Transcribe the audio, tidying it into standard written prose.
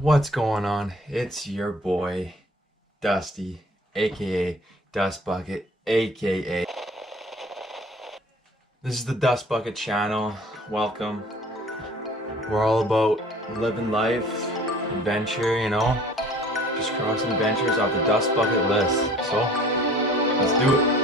What's going on? It's your boy Dusty, aka Dust Bucket, aka this is the Dust Bucket Channel. Welcome. We're all about living life, adventure, you know, just crossing adventures off the Dust Bucket list. So let's do it.